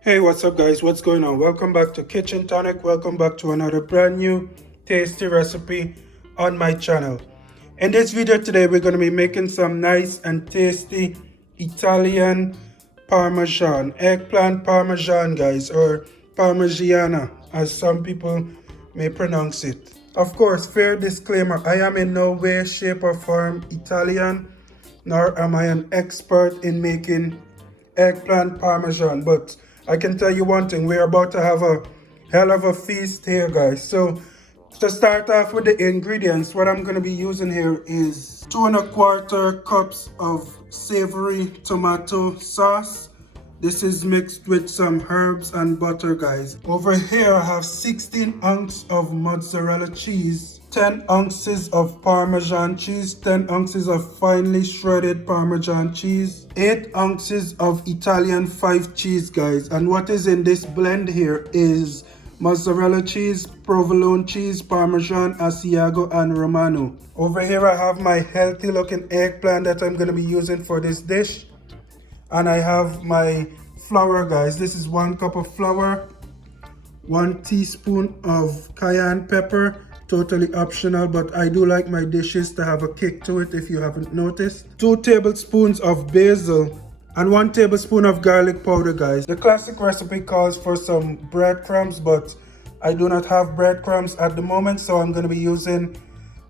Hey, what's up guys? What's going on? Welcome back to Kitchen Tonic. Welcome back to another brand new tasty recipe on my channel. In this video today, we're going to be making some nice and tasty Italian Parmesan, eggplant Parmesan guys, or Parmigiana as some people may pronounce it. Of course, fair disclaimer, I am in no way, shape or form Italian, nor am I an expert in making eggplant Parmesan, but I can tell you one thing, we're about to have a hell of a feast here guys. So to start off with the ingredients, what I'm going to be using here is 2¼ cups of savory tomato sauce. This is mixed with some herbs and butter guys. Over here I have 16 ounces of mozzarella cheese, 10 ounces of Parmesan cheese, 10 ounces of finely shredded Parmesan cheese, 8 ounces of Italian 5 cheese guys. And what is in this blend here is mozzarella cheese, provolone cheese, Parmesan, Asiago and Romano. Over here I have my healthy looking eggplant that I'm going to be using for this dish. And I have my flour guys. This is 1 cup of flour, 1 teaspoon of cayenne pepper, totally optional, but I do like my dishes to have a kick to it if you haven't noticed. 2 tablespoons of basil and 1 tablespoon of garlic powder guys. The classic recipe calls for some breadcrumbs, but I do not have breadcrumbs at the moment, so I'm going to be using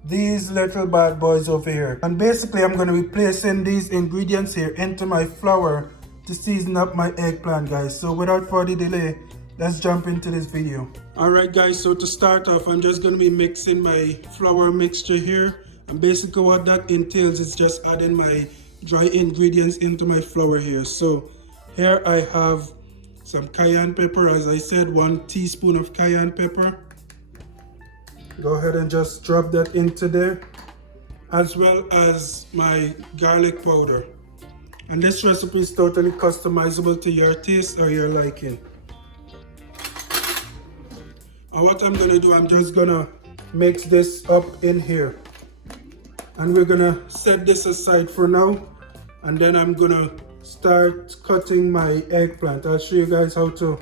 these little bad boys over here. And basically I'm going to be placing these ingredients here into my flour to season up my eggplant guys. So without further delay, let's jump into this video. Alright guys, so to start off, I'm just going to be mixing my flour mixture here. And basically what that entails is just adding my dry ingredients into my flour here. So here I have some cayenne pepper, as I said, 1 teaspoon of cayenne pepper. Go ahead and just drop that into there, as well as my garlic powder. And this recipe is totally customizable to your taste or your liking. And what I'm gonna do, I'm just gonna mix this up in here. And we're gonna set this aside for now. And then I'm gonna start cutting my eggplant. I'll show you guys how to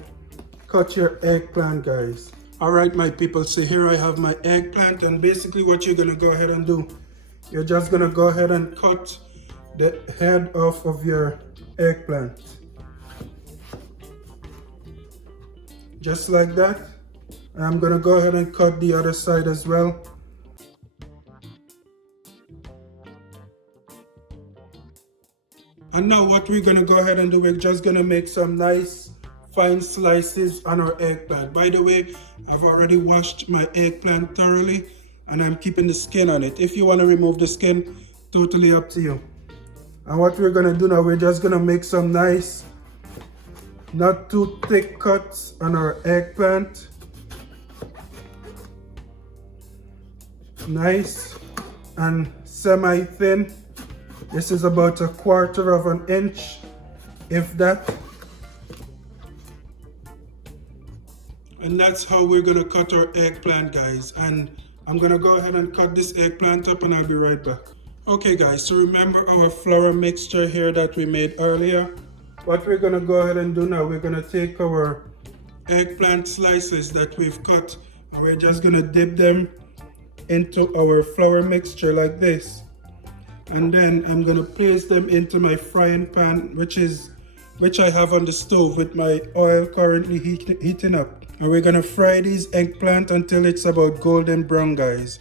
cut your eggplant guys. Alright my people, so here I have my eggplant, and basically what you're going to go ahead and do, you're just going to go ahead and cut the head off of your eggplant. Just like that. I'm going to go ahead and cut the other side as well. And now what we're going to go ahead and do, we're just going to make some nice fine slices on our eggplant. By the way, I've already washed my eggplant thoroughly and I'm keeping the skin on it. If you want to remove the skin, totally up to you. And what we're going to do now, we're just going to make some nice, not too thick cuts on our eggplant. Nice and semi-thin. This is about 1/4 of an inch, if that. And that's how we're gonna cut our eggplant guys. And I'm gonna go ahead and cut this eggplant up and I'll be right back. Okay guys, so remember our flour mixture here that we made earlier. What we're gonna go ahead and do now, we're gonna take our eggplant slices that we've cut and we're just gonna dip them into our flour mixture like this. And then I'm gonna place them into my frying pan, which I have on the stove with my oil currently heating up. And we're gonna fry these eggplant until it's about golden brown guys.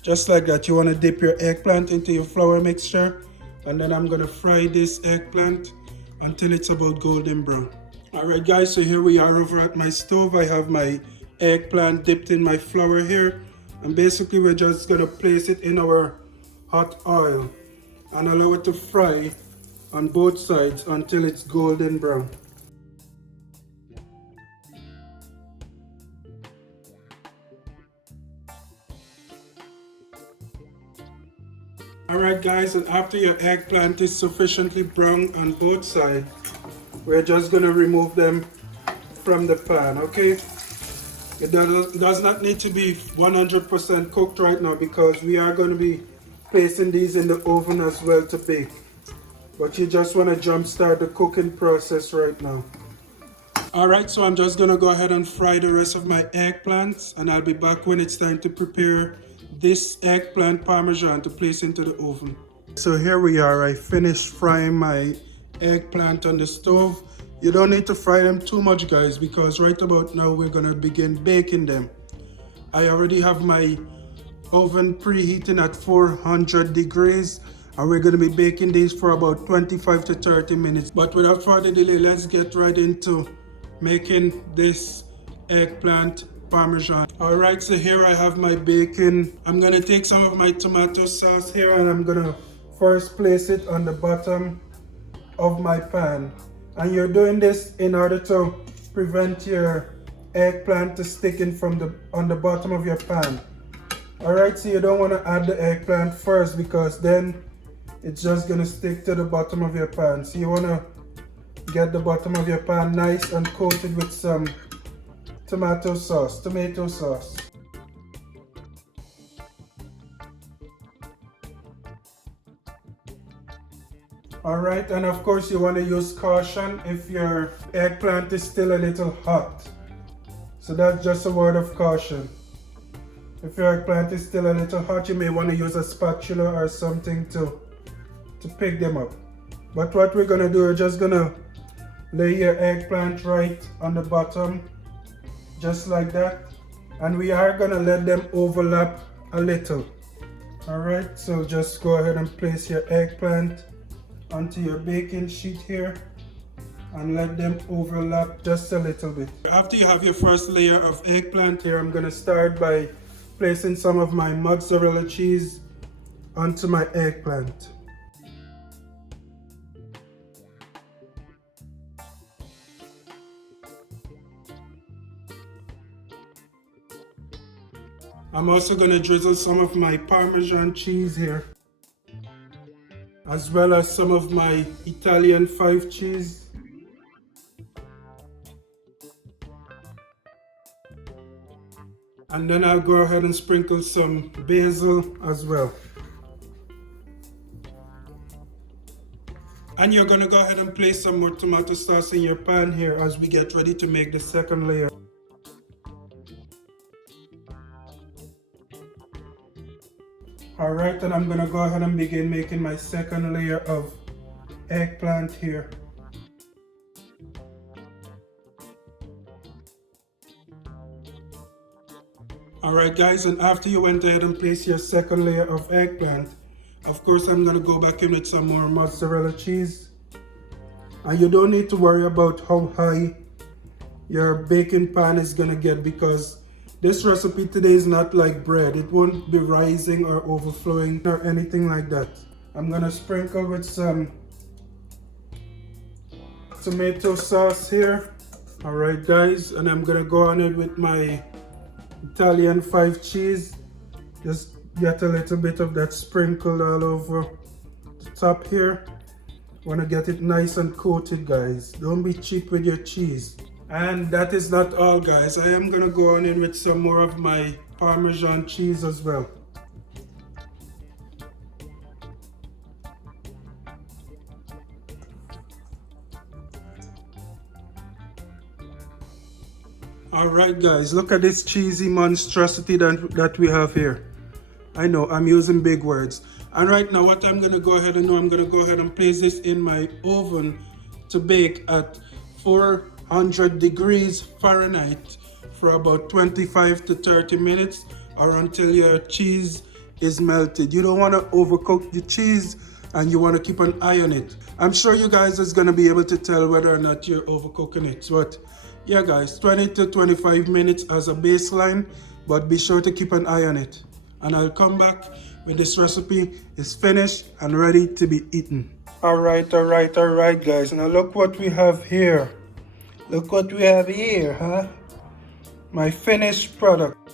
Just like that. You wanna dip your eggplant into your flour mixture, and then I'm gonna fry this eggplant until it's about golden brown. Alright guys, so here we are over at my stove. I have my eggplant dipped in my flour here, and basically we're just gonna place it in our hot oil and allow it to fry on both sides until it's golden brown. Alright guys, and after your eggplant is sufficiently brown on both sides, we're just going to remove them from the pan, okay? It does not need to be 100% cooked right now because we are going to be placing these in the oven as well to bake. But you just want to jump start the cooking process right now. Alright, so I'm just gonna go ahead and fry the rest of my eggplants, and I'll be back when it's time to prepare this eggplant parmesan to place into the oven. So here we are, I finished frying my eggplant on the stove. You don't need to fry them too much, guys, because right about now we're gonna begin baking them. I already have my oven preheating at 400 degrees, and we're gonna be baking these for about 25 to 30 minutes. But without further delay, let's get right into making this eggplant parmesan. Alright, so here I have my bacon. I'm gonna take some of my tomato sauce here, and I'm gonna first place it on the bottom of my pan. And you're doing this in order to prevent your eggplant to sticking on the bottom of your pan. Alright, so you don't want to add the eggplant first, because then it's just gonna stick to the bottom of your pan. So you want to get the bottom of your pan nice and coated with some tomato sauce. Alright, and of course you want to use caution if your eggplant is still a little hot. So that's just a word of caution. If your eggplant is still a little hot, you may want to use a spatula or something to pick them up. But what we're going to do, we're just going to lay your eggplant right on the bottom, just like that. And we are going to let them overlap a little. Alright, so just go ahead and place your eggplant onto your baking sheet here and let them overlap just a little bit. After you have your first layer of eggplant here, I'm going to start by placing some of my mozzarella cheese onto my eggplant. I'm also going to drizzle some of my Parmesan cheese here, as well as some of my Italian 5 cheese. And then I'll go ahead and sprinkle some basil as well. And you're going to go ahead and place some more tomato sauce in your pan here as we get ready to make the second layer. Alright, and I'm going to go ahead and begin making my second layer of eggplant here. Alright guys, and after you went ahead and placed your second layer of eggplant, of course I'm going to go back in with some more mozzarella cheese. And you don't need to worry about how high your baking pan is going to get, because this recipe today is not like bread. It won't be rising or overflowing or anything like that. I'm going to sprinkle with some tomato sauce here. Alright guys, and I'm going to go on it with my Italian 5 cheese. Just get a little bit of that sprinkled all over the top here. Want to get it nice and coated, guys. Don't be cheap with your cheese. And that is not all, guys. I am going to go on in with some more of my Parmesan cheese as well. Alright guys, look at this cheesy monstrosity that we have here. I know, I'm using big words. And right now what I'm going to go ahead and do, I'm going to go ahead and place this in my oven to bake at 400 degrees Fahrenheit for about 25 to 30 minutes, or until your cheese is melted. You don't want to overcook the cheese, and you want to keep an eye on it. I'm sure you guys is going to be able to tell whether or not you're overcooking it. But yeah guys, 20 to 25 minutes as a baseline, but be sure to keep an eye on it. And I'll come back when this recipe is finished and ready to be eaten. Alright guys, now look what we have here. Look what we have here, huh? My finished product.